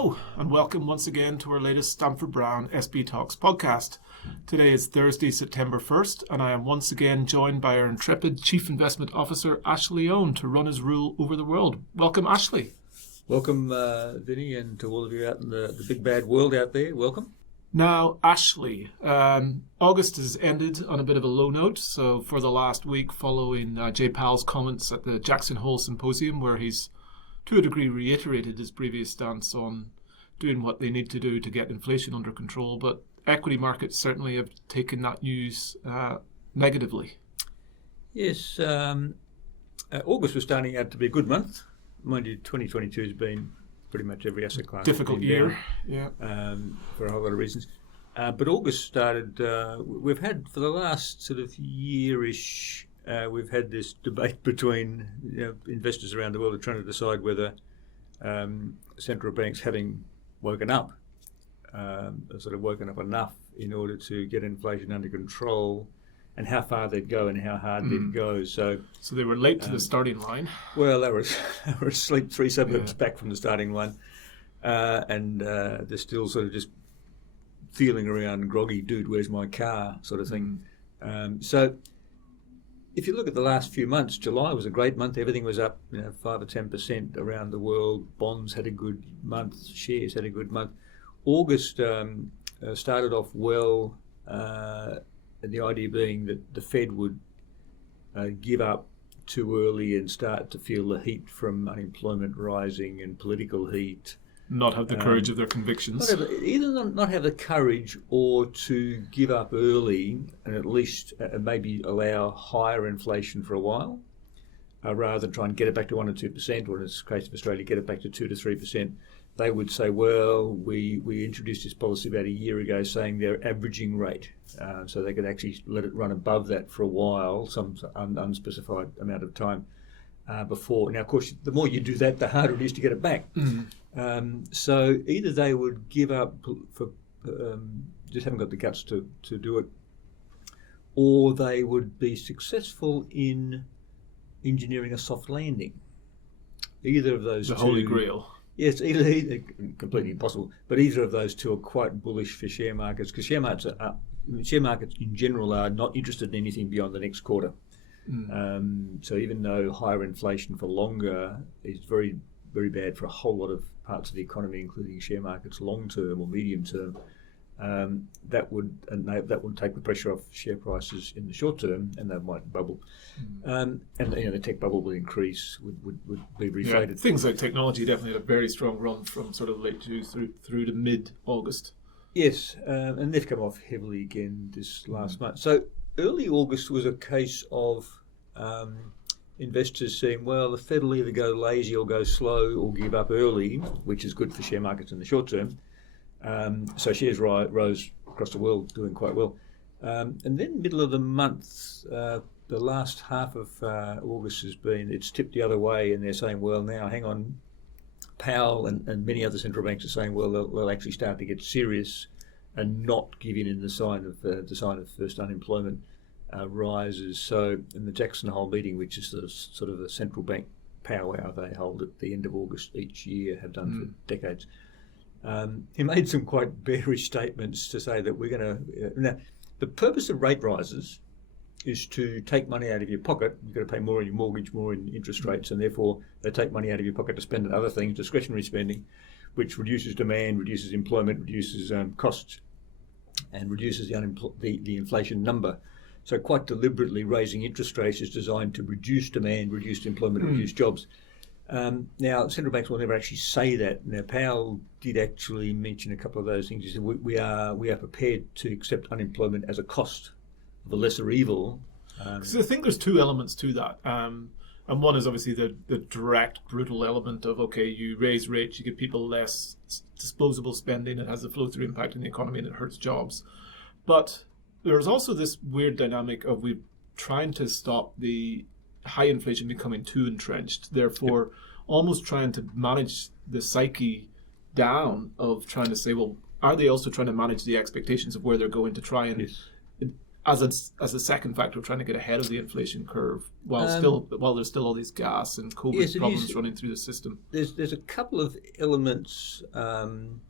Hello, and welcome once again to our latest Stamford Brown SB Talks podcast. Today is Thursday, September 1st, and I am once again joined by our intrepid Chief Investment Officer, Ashley Owen, to run his rule over the world. Welcome, Ashley. Welcome, Vinny, and to all of you out in the big bad world out there. Welcome. Now, Ashley, August has ended on a bit of a low note. So for the last week, following Jay Powell's comments at the Jackson Hole Symposium, where he's to a degree reiterated his previous stance on doing what they need to do to get inflation under control, but equity markets certainly have taken that news negatively. Yes, August was starting out to be a good month. Mind you, 2022 has been pretty much every asset class. Difficult year, for a whole lot of reasons. But August started, we've had for the last sort of year-ish, we've had this debate between investors around the world are trying to decide whether central banks, having woken up, sort of woken up enough in order to get inflation under control, and how far they'd go and how hard they'd go. So they were late to the starting line. Well, they were asleep 3 suburbs back from the starting line, and they're still sort of just feeling around groggy, dude, where's my car, sort of thing. So if you look at the last few months, July was a great month. Everything was up, 5 or 10% around the world. Bonds had a good month. Shares had a good month. August started off well, and the idea being that the Fed would give up too early and start to feel the heat from unemployment rising and political heat. Not have the courage of their convictions. Either not have the courage or to give up early and at least maybe allow higher inflation for a while, rather than try and get it back to 1 or 2%, or in the case of Australia, get it back to 2 to 3%. They would say, well, we introduced this policy about a year ago saying their averaging rate, so they could actually let it run above that for a while, some unspecified amount of time before. Now, of course, the more you do that, the harder it is to get it back. So either they would give up for just haven't got the guts to do it, or they would be successful in engineering a soft landing. Either of those the two. Holy Grail. Yes, either completely impossible, but either of those two are quite bullish for share markets, because share markets in general are not interested in anything beyond the next quarter. So even though higher inflation for longer is very, very bad for a whole lot of parts of the economy, including share markets long term or medium term, that would take the pressure off share prices in the short term, and they might bubble. And the tech bubble would increase, would be reflated. Yeah, things like technology definitely had a very strong run from sort of late June through to mid-August. Yes, and they've come off heavily again this last month. So early August was a case of investors saying, well, the Fed will either go lazy or go slow or give up early, which is good for share markets in the short term. So shares rose across the world, doing quite well. And then middle of the month, the last half of August it's tipped the other way, and they're saying, well, now hang on, Powell and many other central banks are saying, well, they'll actually start to get serious and not give in the sign of first unemployment rises. So in the Jackson Hole meeting, which is sort of a central bank powwow they hold at the end of August each year, have done for decades, he made some quite bearish statements to say that we're going to... Now, the purpose of rate rises is to take money out of your pocket. You've got to pay more on your mortgage, more in interest rates, and therefore they take money out of your pocket to spend on other things, discretionary spending, which reduces demand, reduces employment, reduces costs, and reduces the inflation number. So quite deliberately raising interest rates is designed to reduce demand, reduce employment, reduce jobs. Now, central banks will never actually say that. Now, Powell did actually mention a couple of those things. He said we are prepared to accept unemployment as a cost of a lesser evil. Because I think there's two elements to that. And one is obviously the direct, brutal element of, okay, you raise rates, you give people less disposable spending, it has a flow-through impact in the economy and it hurts jobs. But there's also this weird dynamic of we're trying to stop the high inflation becoming too entrenched, therefore almost trying to manage the psyche down of trying to say, well, are they also trying to manage the expectations of where they're going to try and as a second factor, trying to get ahead of the inflation curve while there's still all these gas and COVID problems running through the system. There's a couple of elements, one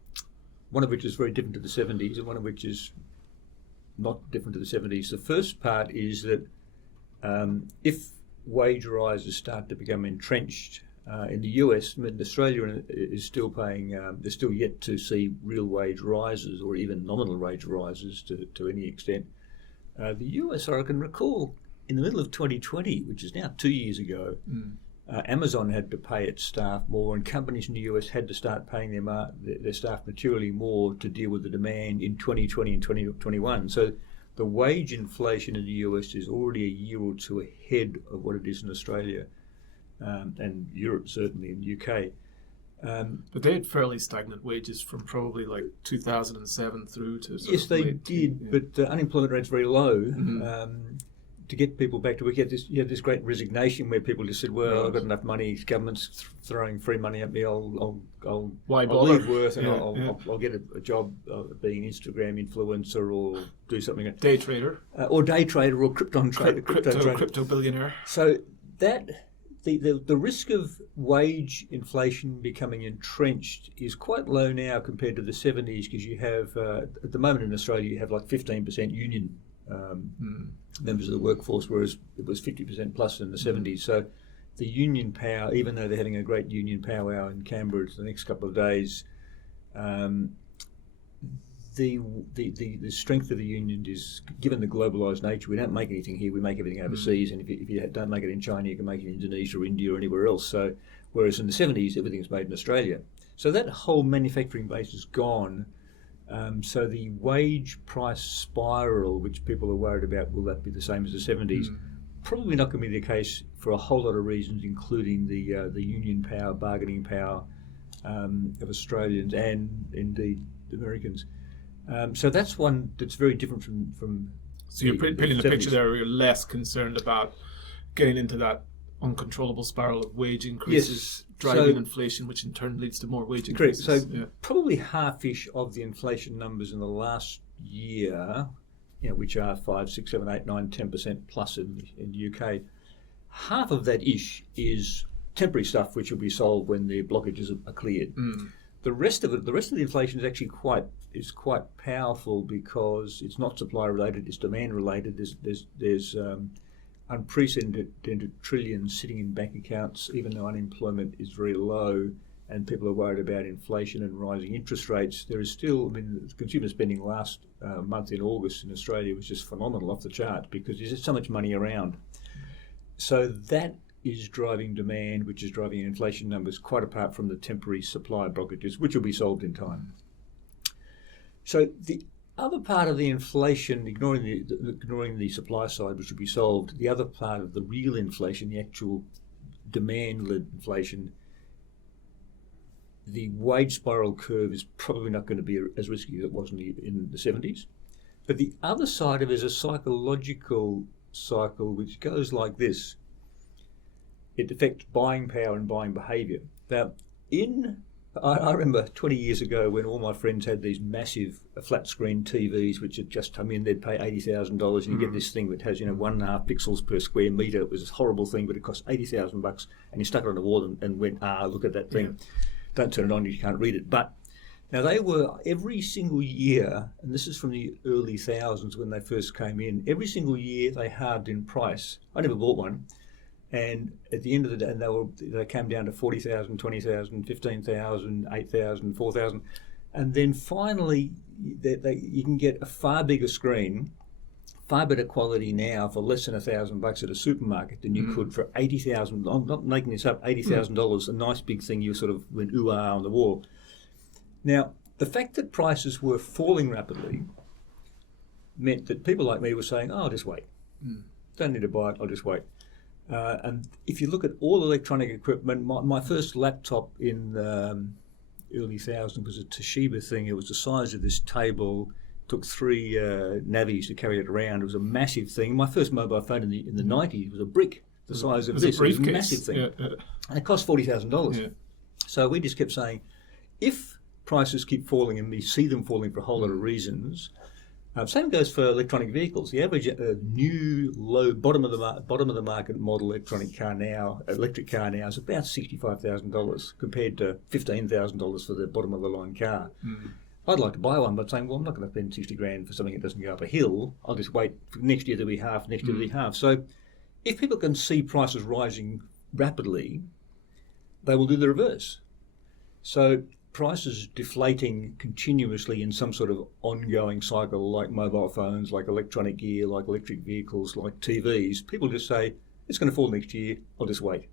of which is very different to the 70s and one of which is not different to the 70s. The first part is that if wage rises start to become entrenched in the US, I mean, Australia is still paying, they're still yet to see real wage rises or even nominal wage rises to any extent. The US, I can recall, in the middle of 2020, which is now 2 years ago, Amazon had to pay its staff more, and companies in the US had to start paying their staff materially more to deal with the demand in 2020 and 2021. So the wage inflation in the US is already a year or two ahead of what it is in Australia and Europe, certainly, in the UK. But they had fairly stagnant wages from probably like 2007 through to yes, they did, but the unemployment rate's very low. To get people back to work, you had this great resignation where people just said, "Well, I've got enough money. Government's throwing free money at me. I'll leave work and I'll get a job being an Instagram influencer or do something." Day trader, or crypto billionaire. So that. The risk of wage inflation becoming entrenched is quite low now compared to the 70s, because you have, at the moment in Australia, you have like 15% union members of the workforce, whereas it was 50% plus in the 70s. So the union power, even though they're having a great union powwow in Canberra the next couple of days, the strength of the union is, given the globalised nature, we don't make anything here, we make everything overseas, and if you don't make it in China, you can make it in Indonesia or India or anywhere else. So, whereas in the 70s, everything's made in Australia. So that whole manufacturing base is gone. So the wage price spiral, which people are worried about, will that be the same as the 70s? Probably not going to be the case for a whole lot of reasons, including the union power, bargaining power of Australians and indeed Americans. So that's one that's very different from So you're painting a picture there where you're less concerned about getting into that uncontrollable spiral of wage increases, driving inflation, which in turn leads to more wage increases. Correct. So probably half-ish of the inflation numbers in the last year, which are 5, 6, 7, 8, 9, 10% plus in the UK, half of that ish is temporary stuff which will be solved when the blockages are cleared. The rest of the inflation is actually quite powerful, because it's not supply related, it's demand related. There's unprecedented trillions sitting in bank accounts, even though unemployment is very low and people are worried about inflation and rising interest rates. There is still, consumer spending last month in August in Australia was just phenomenal, off the chart, because there's just so much money around. So that is driving demand, which is driving inflation numbers, quite apart from the temporary supply blockages, which will be solved in time. So the other part of the inflation, ignoring the supply side, which will be solved, the other part of the real inflation, the actual demand-led inflation, the wage spiral curve is probably not going to be as risky as it was in the 70s. But the other side of it is a psychological cycle which goes like this. It affects buying power and buying behaviour. Now, I remember 20 years ago when all my friends had these massive flat screen TVs, which had just come in. They'd pay $80,000 and you get this thing that has 1.5 pixels per square metre. It was this horrible thing, but it cost $80,000, and you stuck it on the wall and went, look at that thing. Don't turn it on, you can't read it. But now they were, every single year, and this is from the early thousands when they first came in, every single year they halved in price. I never bought one. And at the end of the day, they came down to 40,000, 20,000, 15,000, 8,000, 4,000. And then finally, you can get a far bigger screen, far better quality now for less than $1,000 at a supermarket than you could for $80,000. I'm not making this up, $80,000, a nice big thing you sort of went ooh-ah on the wall. Now, the fact that prices were falling rapidly meant that people like me were saying, I'll just wait. Don't need to buy it, I'll just wait. And if you look at all electronic equipment, my first laptop in early 2000 was a Toshiba thing. It was the size of this table. Took 3 navies to carry it around. It was a massive thing. My first mobile phone in the 90s was a brick the size of this. It was a massive thing. And it cost $40,000. So we just kept saying, if prices keep falling, and we see them falling for a whole lot of reasons, Same goes for electronic vehicles. The average new low bottom of the market model electric car now is about $65,000 compared to $15,000 for the bottom of the line car. I'd like to buy one, but saying, well, I'm not going to spend 60 grand for something that doesn't go up a hill. I'll just wait for next year there'll be half, next year there'll be half. So if people can see prices rising rapidly, they will do the reverse. So prices deflating continuously in some sort of ongoing cycle, like mobile phones, like electronic gear, like electric vehicles, like TVs, people just say, it's going to fall next year, I'll just wait.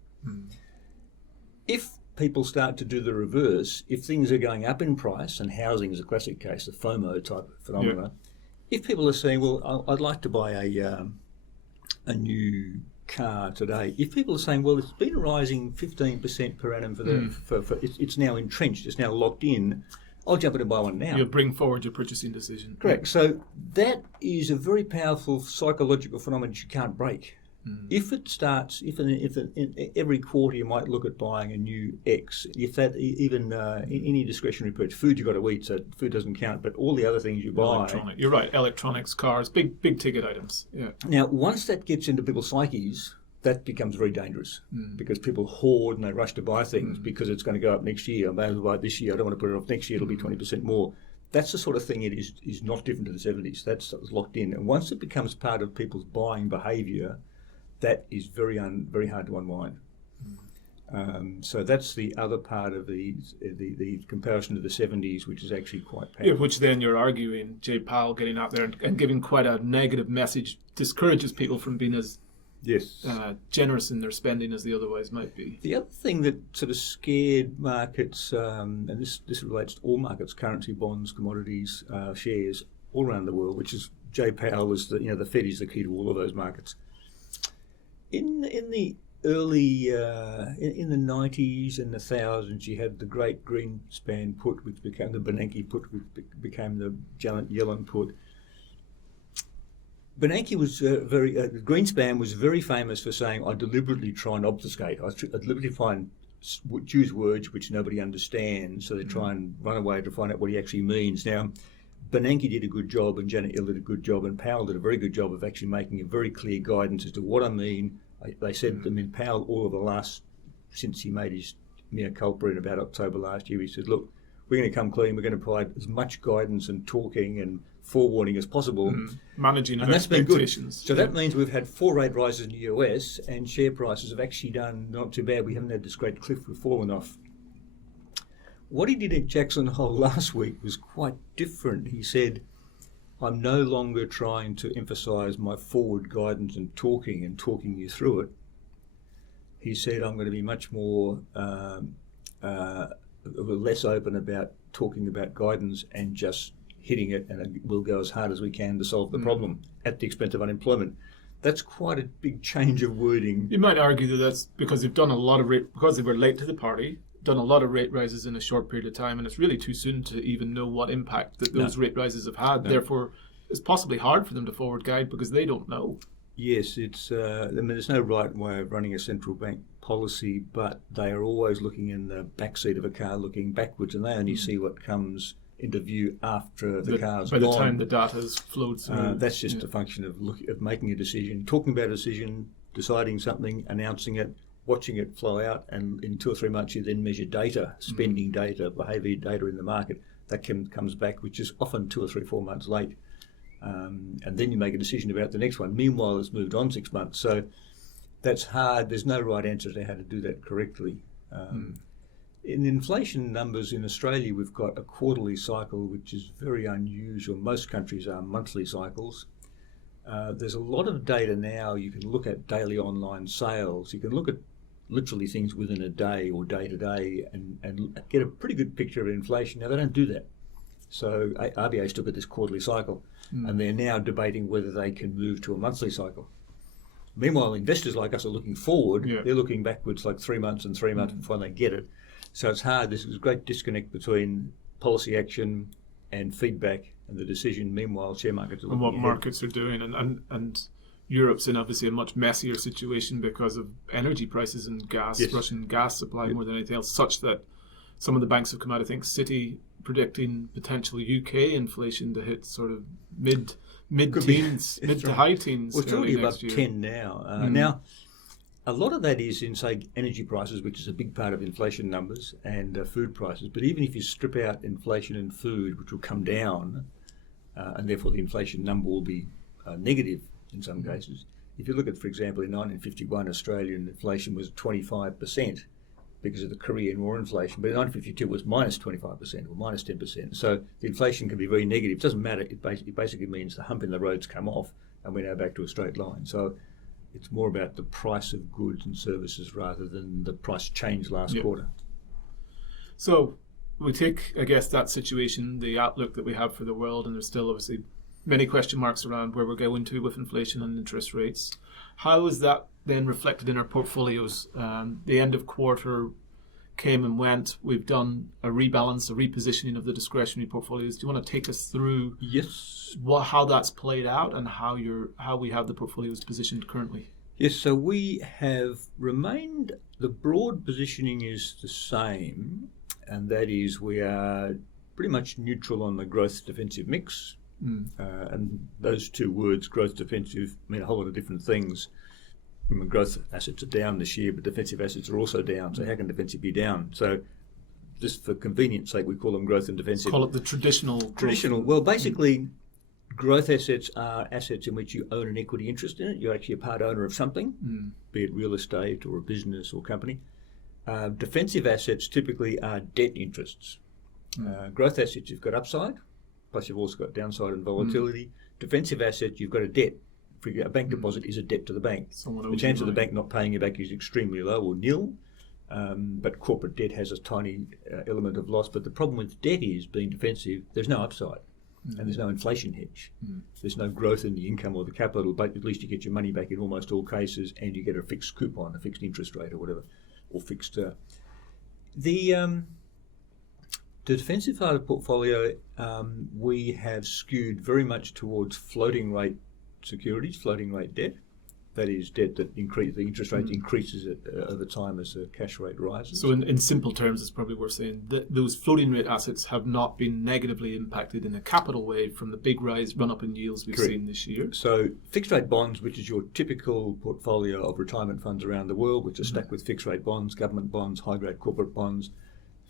If people start to do the reverse, if things are going up in price, and housing is a classic case, the FOMO type phenomena, if people are saying, well, I'd like to buy a new car today, if people are saying, well, it's been rising 15% per annum for it's now entrenched, it's now locked in, I'll jump in and buy one now. You'll bring forward your purchasing decision. Correct. So that is a very powerful psychological phenomenon you can't break. If it starts, if every quarter you might look at buying a new X, if that even any discretionary purchase, food you've got to eat, so food doesn't count, but all the other things you buy. You're right, electronics, cars, big ticket items. Yeah. Now, once that gets into people's psyches, that becomes very dangerous because people hoard and they rush to buy things because it's going to go up next year. I may as well buy it this year. I don't want to put it off next year. It'll be 20% more. That's the sort of thing it is not different to the 70s. That's locked in. And once it becomes part of people's buying behaviour, that is very hard to unwind. So that's the other part of the comparison to the 70s, which is actually quite powerful. Yeah, which then you're arguing, Jay Powell getting out there and giving quite a negative message discourages people from being as generous in their spending as they otherwise might be. The other thing that sort of scared markets, and this relates to all markets, currency, bonds, commodities, shares, all around the world, which is Jay Powell was the Fed is the key to all of those markets. In the early in the 90s and the thousands, you had the great Greenspan put, which became the Bernanke put, which became the Yellen put. Bernanke was Greenspan was very famous for saying, I deliberately try and obfuscate. I deliberately choose words which nobody understands, so they try and run away to find out what he actually means. Now, Bernanke did a good job, and Janet Yellen did a good job, and Powell did a very good job of actually making a very clear guidance as to what I mean. They said, Powell, all of the last, since he made his culpa in about October last year, he said, look, we're going to come clean, we're going to provide as much guidance and talking and forewarning as possible. Managing and that's been good. So that means we've had 4 rate rises in the US, and share prices have actually done not too bad. We haven't had this great cliff we've fallen off. What he did at Jackson Hole last week was quite different. He said, I'm no longer trying to emphasise my forward guidance and talking you through it. He said, I'm going to be much more less open about talking about guidance and just hitting it, and we'll go as hard as we can to solve the problem at the expense of unemployment. That's quite a big change of wording. You might argue that that's because they've done a lot of because they were late to the party, done a lot of rate rises in a short period of time, and it's really too soon to even know what impact that those rate rises have had. Therefore, it's possibly hard for them to forward guide because they don't know. Yes, it's. There's no right way of running a central bank policy, but they are always looking in the backseat of a car, looking backwards, and they only see what comes into view after the car's by gone. The time the data has flowed through. That's just a function of making a decision, talking about a decision, deciding something, announcing it, watching it flow out, and in 2 or 3 months you then measure data, spending data, behaviour data in the market. That comes back, which is often 2 or 3, 4 months late. And then you make a decision about the next one. Meanwhile, it's moved on 6 months. So that's hard. There's no right answer to how to do that correctly. In inflation numbers in Australia, we've got a quarterly cycle, which is very unusual. Most countries are monthly cycles. There's a lot of data now. You can look at daily online sales. You can look at literally things within a day or day to day and get a pretty good picture of inflation. Now, they don't do that. So RBA's took at this quarterly cycle, and they're now debating whether they can move to a monthly cycle. Meanwhile, investors like us are looking forward. They're looking backwards like 3 months and 3 months before they get it. So it's hard. There's a great disconnect between policy action and feedback and the decision. Meanwhile, share markets are looking and what ahead. Markets are doing, and Europe's in obviously a much messier situation because of energy prices and gas, Russian gas supply more than anything else, such that some of the banks have come out. I think Citi predicting potential UK inflation to hit sort of mid-teens, Could be. mid to high teens. Well, it's early already next above year. 10 now. Now, a lot of that is in, say, energy prices, which is a big part of inflation numbers, and food prices. But even if you strip out inflation in food, which will come down, and therefore the inflation number will be negative in some cases. If you look at, for example, in 1951, Australian inflation was 25% because of the Korean War inflation, but in 1952 it was minus 25% or minus 10%. So the inflation can be very negative. It doesn't matter. It basically means the hump in the road's come off and we're now back to a straight line. So it's more about the price of goods and services rather than the price change last quarter. So we take, I guess, that situation, the outlook that we have for the world, and there's still obviously many question marks around where we're going to with inflation and interest rates. How is that then reflected in our portfolios? The end of quarter came and went. We've done a rebalance, a repositioning of the discretionary portfolios. Do you want to take us through how that's played out and how we have the portfolios positioned currently? Yes, so we have remained, the broad positioning is the same, and that is we are pretty much neutral on the growth defensive mix. And those two words, growth defensive, mean a whole lot of different things. Growth assets are down this year, but defensive assets are also down. So how can defensive be down? So just for convenience sake, we call them growth and defensive. Let's call it the traditional. Traditional. Well, basically, growth assets are assets in which you own an equity interest in it. You're actually a part owner of something, be it real estate or a business or company. Defensive assets typically are debt interests. Growth assets, you've got upside, plus you've also got downside and volatility. Defensive assets, you've got a debt. A bank deposit is a debt to the bank. The chance of the bank not paying you back is extremely low or nil. But corporate debt has a tiny element of loss. But the problem with debt is, being defensive, there's no upside. And there's no inflation hedge. There's no growth in the income or the capital, but at least you get your money back in almost all cases, and you get a fixed coupon, a fixed interest rate or whatever, or fixed. The defensive side of the portfolio, we have skewed very much towards floating rate securities, floating rate debt. That is debt that the interest rate increases over time as the cash rate rises. So in simple terms, it's probably worth saying that those floating rate assets have not been negatively impacted in a capital way from the big run up in yields we've seen this year. So fixed rate bonds, which is your typical portfolio of retirement funds around the world, which are stacked with fixed rate bonds, government bonds, high grade corporate bonds.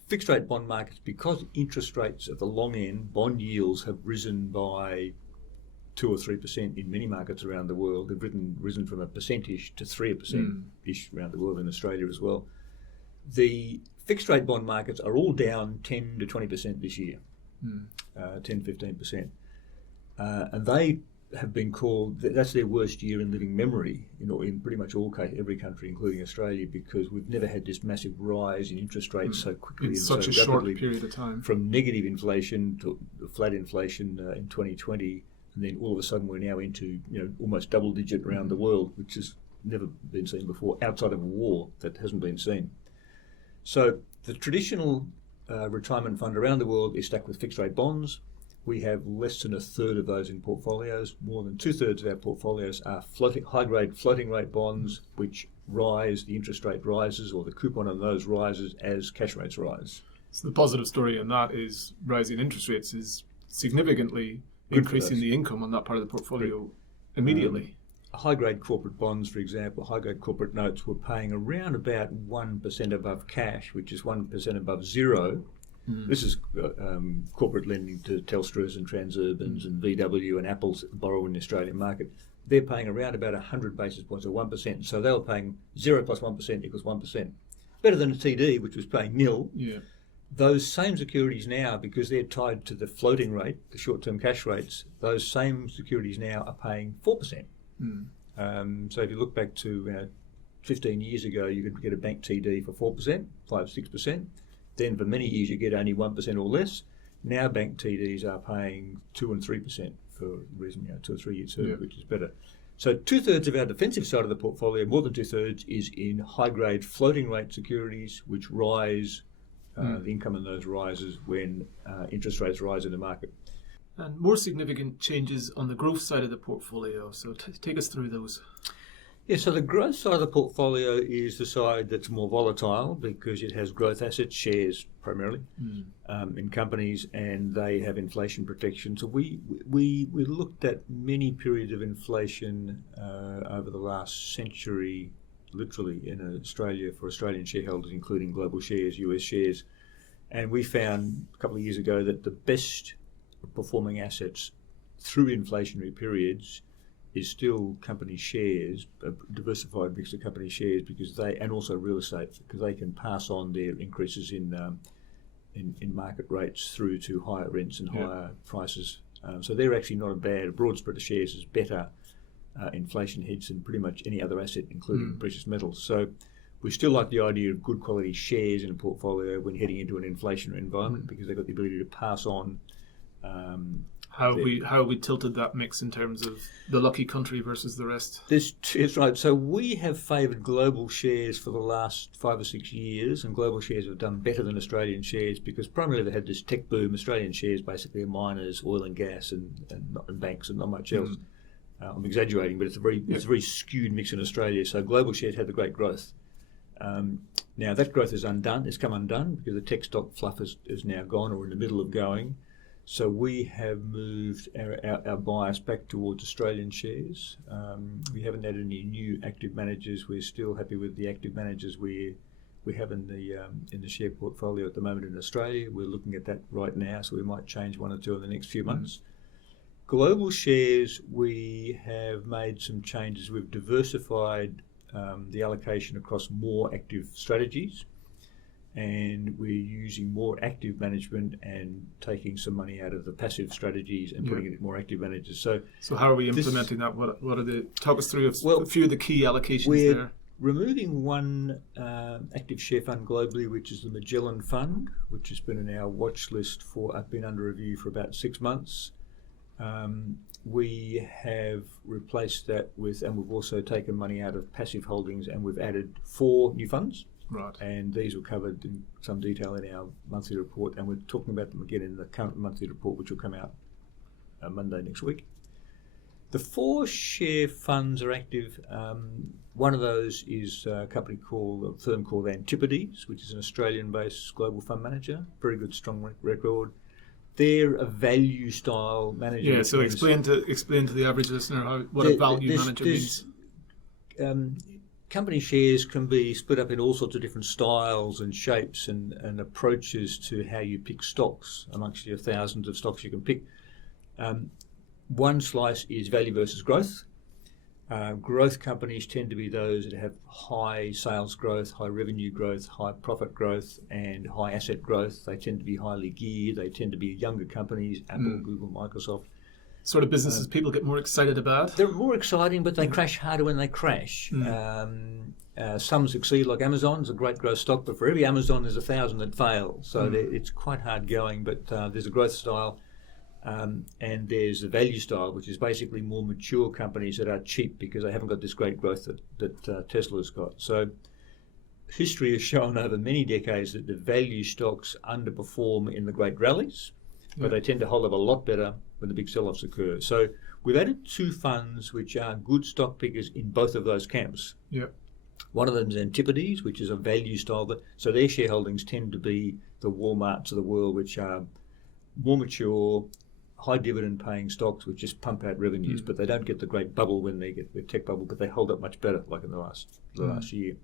Fixed rate bond markets, because interest rates at the long end, bond yields have risen by 2 or 3% in many markets around the world. They've risen from 1%-ish to 3%-ish around the world, in Australia as well. The fixed rate bond markets are all down 10 to 20% this year, 10-15%. And they have been called, that's their worst year in living memory in pretty much every country, including Australia, because we've never had this massive rise in interest rates so quickly in and such so a rapidly, short period of time. From negative inflation to flat inflation in 2020. And then all of a sudden we're now into almost double digit around the world, which has never been seen before. Outside of a war, that hasn't been seen. So the traditional retirement fund around the world is stacked with fixed rate bonds. We have less than a third of those in portfolios. More than 2/3 of our portfolios are high grade floating rate bonds, which rise, the interest rate rises, or the coupon on those rises as cash rates rise. So the positive story on that is rising interest rates is significantly increasing the income on that part of the portfolio immediately. High-grade corporate bonds, for example, high-grade corporate notes were paying around about 1% above cash, which is 1% above zero. This is corporate lending to Telstra's and Transurbans and VW and Apple's borrow in the Australian market. They're paying around about 100 basis points or 1%. So they were paying 0 plus 1% equals 1%. Better than a TD, which was paying nil. Yeah. Those same securities now, because they're tied to the floating rate, the short-term cash rates, those same securities now are paying 4%. So if you look back to 15 years ago, you could get a bank TD for 4%, 5-6%. Then for many years, you get only 1% or less. Now bank TDs are paying 2 and 3% for a reason, 2 or 3 years term, which is better. So 2/3 of our defensive side of the portfolio, more than 2/3, is in high-grade floating rate securities, which rise. The income in those rises when interest rates rise in the market. And more significant changes on the growth side of the portfolio. So take us through those. Yeah, so the growth side of the portfolio is the side that's more volatile because it has growth assets, shares primarily, in companies, and they have inflation protection. So we looked at many periods of inflation over the last century, literally in Australia for Australian shareholders, including global shares, US shares, and we found a couple of years ago that the best performing assets through inflationary periods is still company shares, a diversified mix of company shares, because they, and also real estate, because they can pass on their increases in market rates through to higher rents and higher prices. So they're actually not a broad spread of shares is better inflation hedge than pretty much any other asset, including precious metals. So we still like the idea of good quality shares in a portfolio when heading into an inflationary environment, because they've got the ability to pass on. How we tilted that mix in terms of the lucky country versus the rest. That's right. So we have favoured global shares for the last 5 or 6 years, and global shares have done better than Australian shares because primarily they had this tech boom. Australian shares basically are miners, oil and gas, and banks, and not much else. I'm exaggerating, but it's a very skewed mix in Australia. So global shares had the great growth. Now that growth is undone. It's come undone because the tech stock fluff is now gone or in the middle of going. So we have moved our bias back towards Australian shares. We haven't had any new active managers. We're still happy with the active managers we have in the share portfolio at the moment in Australia. We're looking at that right now, so we might change one or two in the next few months. Global shares, we have made some changes. We've diversified the allocation across more active strategies, and we're using more active management and taking some money out of the passive strategies and putting it in more active managers. So how are we implementing that? What are talk us through a few of the key allocations there? Removing one active share fund globally, which is the Magellan Fund, which has been in our watch list been under review for about 6 months. We have replaced that and we've also taken money out of passive holdings, and we've added 4 new funds. Right. And these were covered in some detail in our monthly report, and we're talking about them again in the current monthly report, which will come out Monday next week. The 4 share funds are active. One of those is a firm called Antipodes, which is an Australian-based global fund manager. Very good, strong record. They're a value style manager. Yeah. So explain to the average listener what a value manager means. Company shares can be split up in all sorts of different styles and shapes and approaches to how you pick stocks amongst your thousands of stocks you can pick. One slice is value versus growth. Growth companies tend to be those that have high sales growth, high revenue growth, high profit growth, and high asset growth. They tend to be highly geared. They tend to be younger companies, Apple, Google, Microsoft. Sort of businesses people get more excited about. They're more exciting, but they crash harder when they crash. Some succeed, like Amazon's a great growth stock, but for every Amazon there's 1,000 that fail. So it's quite hard going, but there's a growth style. And there's the value style, which is basically more mature companies that are cheap because they haven't got this great growth that Tesla's got. So history has shown over many decades that the value stocks underperform in the great rallies, but they tend to hold up a lot better when the big sell-offs occur. So we've added 2 funds which are good stock pickers in both of those camps. Yep. One of them is Antipodes, which is a value style. So their shareholdings tend to be the Walmarts of the world, which are more mature, high dividend paying stocks which just pump out revenues, but they don't get the great bubble when they get the tech bubble, but they hold up much better, like in the last year.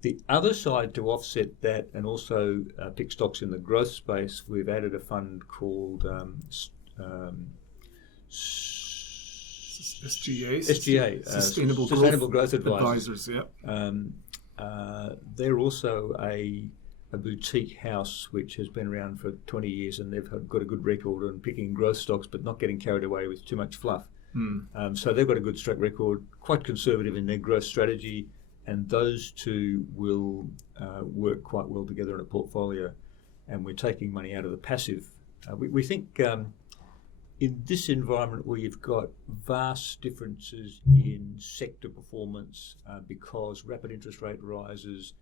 The other side to offset that and also pick stocks in the growth space, we've added a fund called SGA, Sustainable Growth Advisors. They're also a boutique house which has been around for 20 years, and they've got a good record on picking growth stocks but not getting carried away with too much fluff. So they've got a good track record, quite conservative in their growth strategy, and those 2 will work quite well together in a portfolio. And we're taking money out of the passive. We think in this environment where you've got vast differences in sector performance because rapid interest rate rises,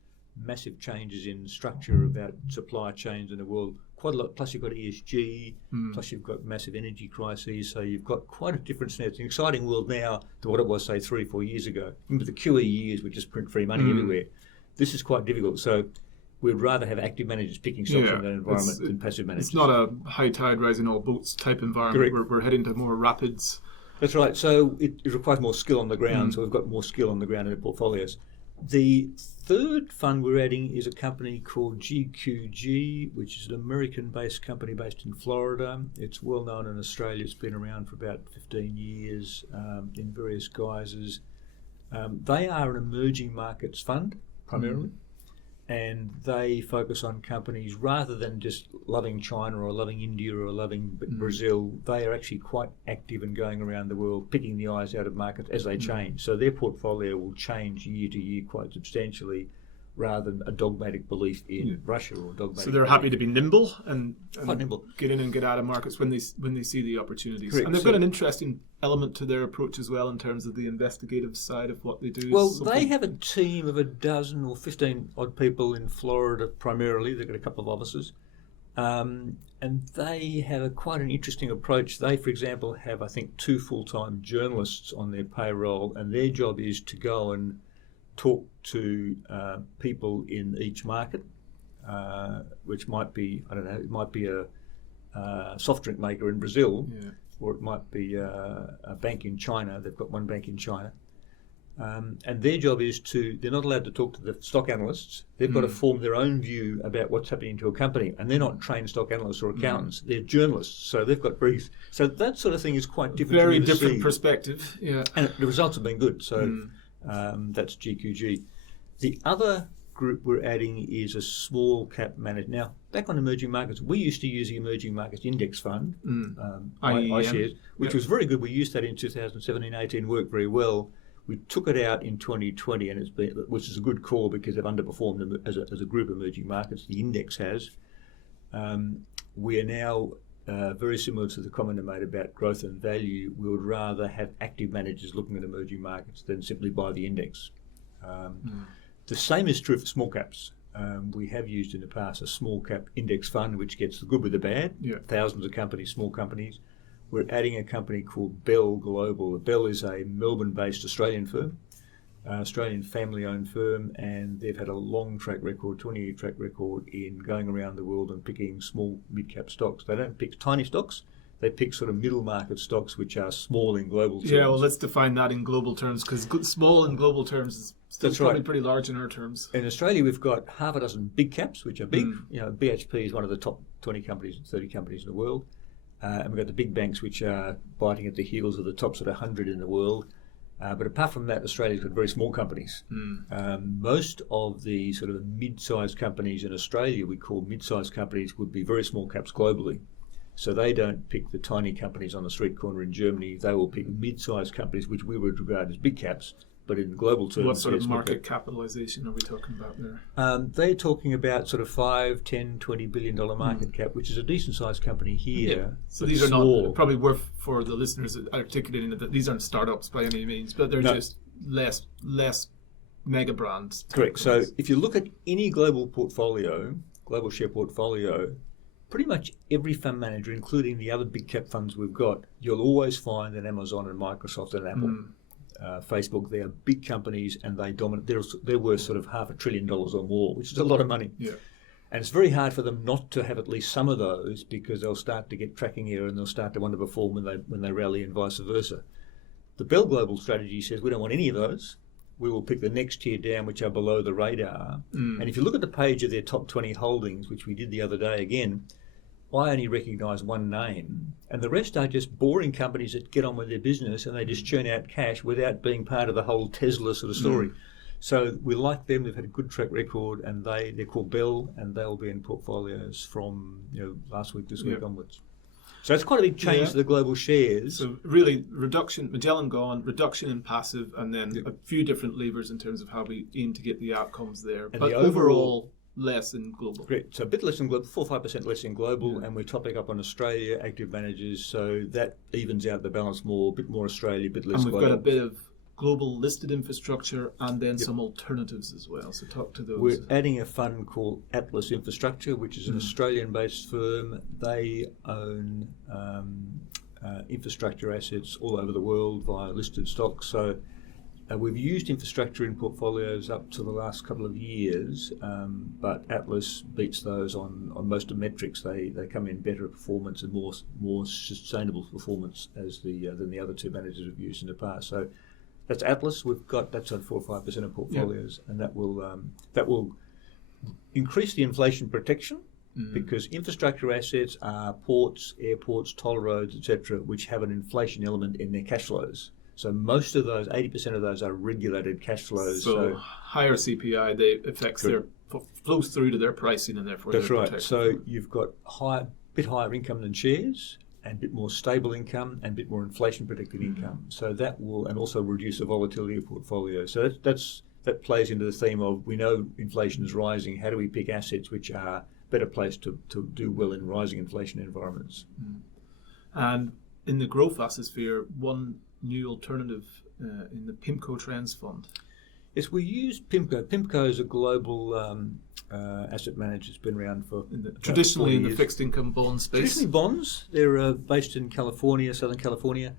massive changes in structure about supply chains in the world, quite a lot. Plus you've got ESG, plus you've got massive energy crises. So you've got quite a different scenario. It's an exciting world now to what it was, say, 3 or 4 years ago. Remember the QE years, we just print free money everywhere. This is quite difficult. So we'd rather have active managers picking stocks in that environment than passive managers. It's not a high tide rising all boats type environment. We're heading to more rapids. That's right. So it requires more skill on the ground. So we've got more skill on the ground in the portfolios. The third fund we're adding is a company called GQG, which is an American-based company based in Florida. It's well known in Australia. It's been around for about 15 years in various guises. They are an emerging markets fund, primarily. And they focus on companies rather than just loving China or loving India or loving Brazil. They are actually quite active in going around the world, picking the eyes out of markets as they change. So their portfolio will change year to year quite substantially, rather than a dogmatic belief in Russia or dogmatic. So they're happy to be nimble and quite nimble. Get in and get out of markets when they see the opportunities. Correct. And they've got an interesting element to their approach as well in terms of the investigative side of what they do. Well, they have a team of a dozen or 15 odd people in Florida primarily. They've got a couple of offices. And they have quite an interesting approach. They, for example, have, I think, 2 full-time journalists on their payroll, and their job is to go and talk to people in each market, which might be, I don't know, it might be a soft drink maker in Brazil, or it might be a bank in China. They've got one bank in China. And their job is they're not allowed to talk to the stock analysts. They've got to form their own view about what's happening to a company. And they're not trained stock analysts or accountants. They're journalists. So they've got briefs. So that sort of thing is quite different. Very different perspective, And the results have been good. So that's GQG. The other group we're adding is a small cap manager. Now, back on emerging markets, we used to use the Emerging Markets Index Fund, iShares, which was very good. We used that in 2017-18, worked very well. We took it out in 2020, and which is a good call because they've underperformed as a group of emerging markets. The index has. We are now very similar to the comment I made about growth and value. We would rather have active managers looking at emerging markets than simply buy the index. The same is true for small caps. We have used in the past a small cap index fund, which gets the good with the bad. Thousands of companies, small companies. We're adding a company called Bell Global. Bell is a Melbourne-based Australian firm, Australian family-owned firm, and they've had a long track record, 20-year track record in going around the world and picking small mid-cap stocks. They don't pick tiny stocks. They pick sort of middle market stocks, which are small in global terms. Yeah, well, let's define that in global terms, because small in global terms is still probably pretty large in our terms. In Australia, we've got half a dozen big caps, which are big. You know, BHP is one of the top 20 companies, 30 companies in the world. And we've got the big banks, which are biting at the heels of the top sort of 100 in the world. But apart from that, Australia's got very small companies. Most of the sort of mid-sized companies in Australia, we call mid-sized companies, would be very small caps globally. So they don't pick the tiny companies on the street corner in Germany. They will pick mid-sized companies, which we would regard as big caps, but in global terms. What sort of market capitalization are we talking about there? They're talking about sort of $5, $10, $20 billion market cap, which is a decent-sized company here. Yeah. So these are not probably worth for the listeners articulating that these aren't startups by any means, but they're just less mega brands. Correct. So if you look at any global portfolio, global share portfolio, pretty much every fund manager, including the other big cap funds we've got, you'll always find an Amazon and Microsoft and Apple. Facebook, they are big companies and they dominate. They're worth sort of $500 billion or more, which is a lot of money. Yeah. And it's very hard for them not to have at least some of those because they'll start to get tracking error and they'll start to underperform when they rally and vice versa. The Bell Global strategy says we don't want any of those. We will pick the next tier down, which are below the radar. And if you look at the page of their top 20 holdings, which we did the other day again, I only recognise one name, and the rest are just boring companies that get on with their business and they just churn out cash without being part of the whole Tesla sort of story. So we like them. They've had a good track record, and they're called Bell, and they'll be in portfolios from last week, this week onwards. So it's quite a big change to the global shares. So really, Magellan gone, reduction in passive, and then a few different levers in terms of how we aim to get the outcomes there. And but the overall less in global. Great. So a bit less in global, 4 or 5% less in global, and we're topping up on Australia, active managers, so that evens out the balance more, a bit more Australia, a bit less global. And we've got a bit of global listed infrastructure, and then some alternatives as well. So talk to those. We're adding a fund called Atlas Infrastructure, which is an Australian-based firm. They own infrastructure assets all over the world via listed stocks. So we've used infrastructure in portfolios up to the last couple of years, but Atlas beats those on most of the metrics. They come in better performance and more sustainable performance than the other two managers we've used in the past. So that's Atlas. That's on 4 or 5% of portfolios, and that will increase the inflation protection because infrastructure assets are ports, airports, toll roads, etc., which have an inflation element in their cash flows. So most of those, 80% of those, are regulated cash flows. So higher CPI, flows through to their pricing, and therefore that's right. protected. So you've got bit higher income than shares, and a bit more stable income, and a bit more inflation protected income. So that will, and also reduce the volatility of portfolio. So that plays into the theme of, we know inflation is rising. How do we pick assets which are better placed to do well in rising inflation environments? And in the growth asset sphere, one new alternative in the PIMCO Trends Fund. Yes, we use PIMCO. PIMCO is a global asset manager. It's been around for traditionally in the years. Fixed income bond space. Traditionally bonds. They're based in California, Southern California,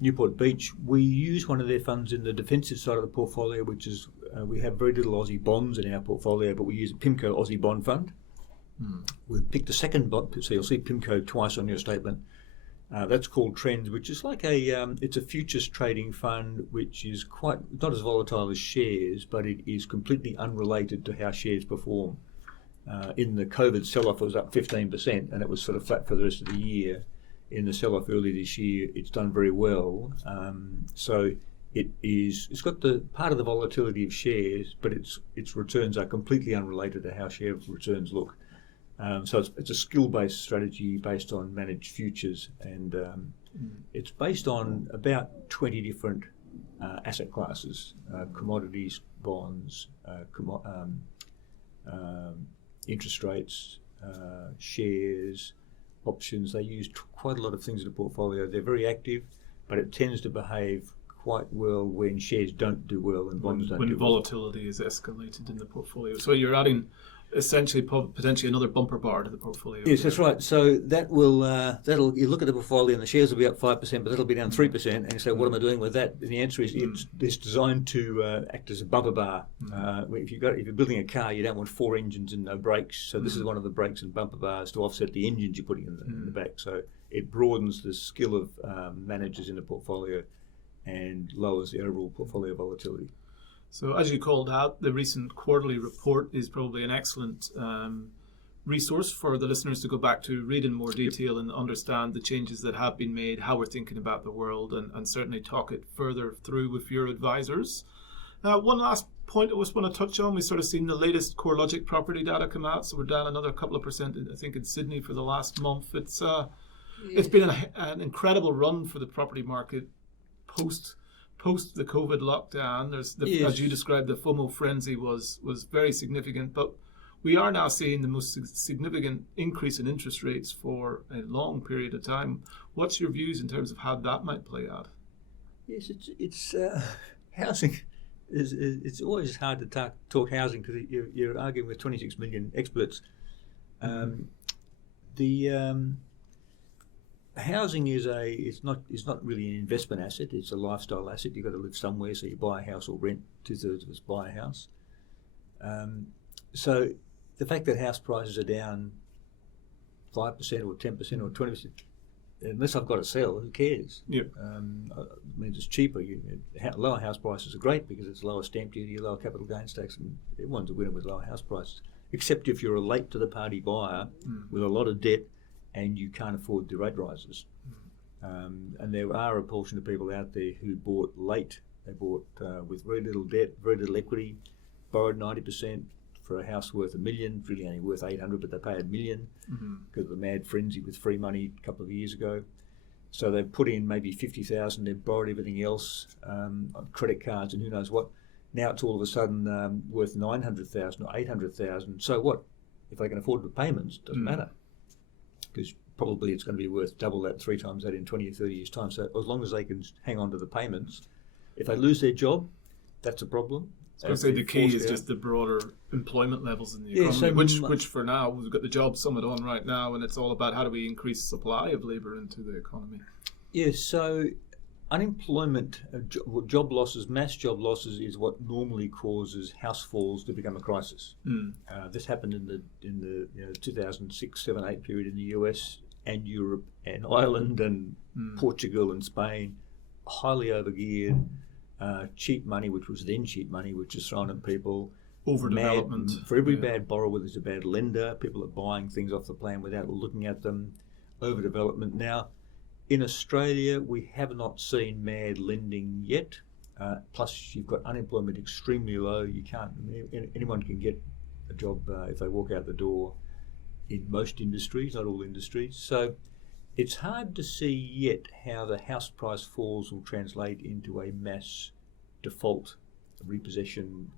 Newport Beach. We use one of their funds in the defensive side of the portfolio, which is we have very little Aussie bonds in our portfolio, but we use a PIMCO Aussie Bond Fund. We've picked the second bond, so you'll see PIMCO twice on your statement. That's called Trends, which is like it's a futures trading fund, which is not as volatile as shares, but it is completely unrelated to how shares perform. In the COVID sell-off, it was up 15%, and it was sort of flat for the rest of the year. In the sell-off early this year, it's done very well. So it's got the part of the volatility of shares, but its returns are completely unrelated to how share returns look. So it's a skill-based strategy based on managed futures, and it's based on about 20 different asset classes: commodities, bonds, interest rates, shares, options. They use quite a lot of things in the portfolio. They're very active, but it tends to behave quite well when shares don't do well and bonds don't do well. When volatility is escalated in the portfolio. So you're adding essentially potentially another bumper bar to the portfolio. Yes, that's right. So that will you look at the portfolio and the shares will be up 5%, but that'll be down 3%, and you say, what am I doing with that? And the answer is it's designed to act as a bumper bar. If you're building a car, you don't want 4 engines and no brakes. So this is one of the brakes and bumper bars to offset the engines you're putting in the back. So it broadens the skill of managers in the portfolio and lowers the overall portfolio volatility. So as you called out, the recent quarterly report is probably an excellent resource for the listeners to go back to, read in more detail and understand the changes that have been made, how we're thinking about the world, and certainly talk it further through with your advisors. One last point I just want to touch on, we've sort of seen the latest CoreLogic property data come out, so we're down another couple of percent, I think, in Sydney for the last month. It's been an incredible run for the property market post the COVID lockdown. As you described, the FOMO frenzy was very significant, but we are now seeing the most significant increase in interest rates for a long period of time. What's your views in terms of how that might play out? Yes, it's housing. It's always hard to talk housing because you're arguing with 26 million experts. Housing is not really an investment asset. It's a lifestyle asset. You've got to live somewhere, so you buy a house or rent. 2/3 of us buy a house. So the fact that house prices are down 5% or 10% or 20%, unless I've got to sell, who cares? Yep. It means it's cheaper. Lower house prices are great because it's lower stamp duty, lower capital gains tax, and everyone's a winner with lower house prices. Except if you're a late to the party buyer with a lot of debt and you can't afford the rate rises. And there are a portion of people out there who bought late. They bought with very little debt, very little equity, borrowed 90% for a house worth $1 million, really only worth 800, but they paid $1 million because of the mad frenzy with free money a couple of years ago. So they've put in maybe 50,000, they've borrowed everything else on credit cards and who knows what. Now it's all of a sudden worth 900,000 or 800,000. So what? If they can afford the payments, it doesn't matter. Because probably it's going to be worth double that, 3 times that in 20 or 30 years' time. So as long as they can hang on to the payments, If they lose their job, that's a problem. I was going to say the key is just the broader employment levels in the economy, which for now, we've got the Job Summit on right now, and it's all about how do we increase supply of labour into the economy. Yes, so unemployment, job losses, mass job losses is what normally causes house falls to become a crisis. This happened in the 2006, 7, 8 period in the US and Europe and Ireland and Portugal and Spain, highly overgeared. Cheap money, which was then cheap money, which is thrown at people. Overdevelopment. For every bad borrower, there's a bad lender. People are buying things off the plan without looking at them. Overdevelopment. Now, in Australia, we have not seen mad lending yet. Plus, you've got unemployment extremely low. You can't. Anyone can get a job if they walk out the door in most industries, not all industries. So it's hard to see yet how the house price falls will translate into a mass default repossession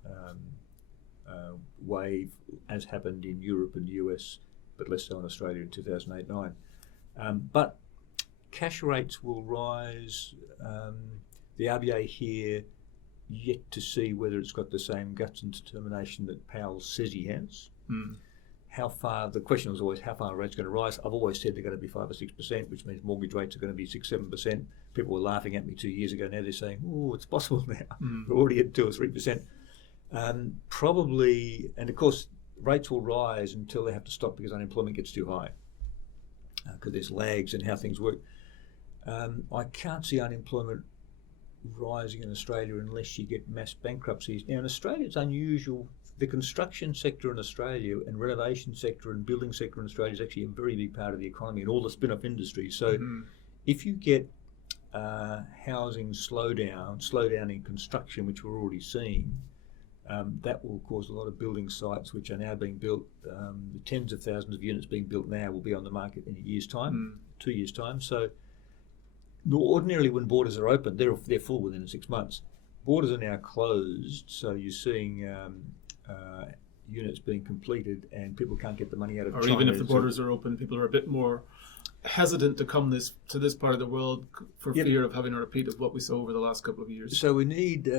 wave, as happened in Europe and the US, but less so in Australia in 2008-9. But cash rates will rise. The RBA here yet to see whether it's got the same guts and determination that Powell says he has. How far, the question was always how far are rates going to rise. I've always said they're going to be 5 or 6%, which means mortgage rates are going to be 6, 7%. People were laughing at me 2 years ago. Now they're saying, oh, it's possible now. We're already at 2 or 3%. Probably, and of course, rates will rise until they have to stop because unemployment gets too high. Because there's lags in how things work. I can't see unemployment rising in Australia unless you get mass bankruptcies. Now in Australia it's unusual. The construction sector in Australia and renovation sector and building sector in Australia is actually a very big part of the economy and all the spin-off industries. So if you get housing slowdown in construction, which we're already seeing, that will cause a lot of building sites which are now being built. The tens of thousands of units being built now will be on the market in a year's time, 2 years' time. So ordinarily when borders are open, they're full within 6 months. Borders are now closed, so you're seeing units being completed and people can't get the money out of China. Or even if the borders are open, people are a bit more hesitant to come to this part of the world for fear of having a repeat of what we saw over the last couple of years. So we need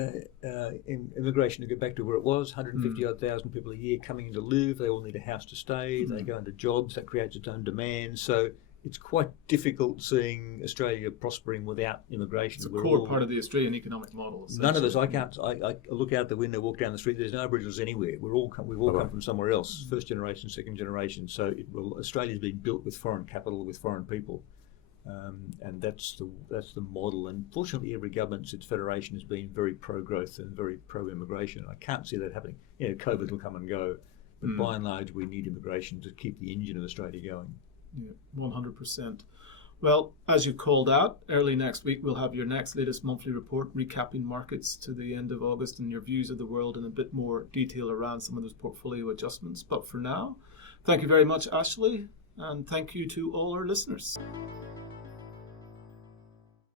immigration to get back to where it was, 150,000 people a year coming in to live. They all need a house to stay. They go into jobs. That creates its own demand. So it's quite difficult seeing Australia prospering without immigration. It's a core part of the Australian economic model. None of us. I look out the window, walk down the street. There's no Aboriginals anywhere. We've all come from somewhere else. First generation, second generation. So Australia's been built with foreign capital, with foreign people, and that's the model. And fortunately, every government since federation has been very pro-growth and very pro-immigration. I can't see that happening. COVID will come and go, but by and large, we need immigration to keep the engine of Australia going. Yeah, 100%. Well, as you called out, early next week we'll have your latest monthly report recapping markets to the end of August and your views of the world in a bit more detail around some of those portfolio adjustments. But for now, thank you very much, Ashley, and thank you to all our listeners.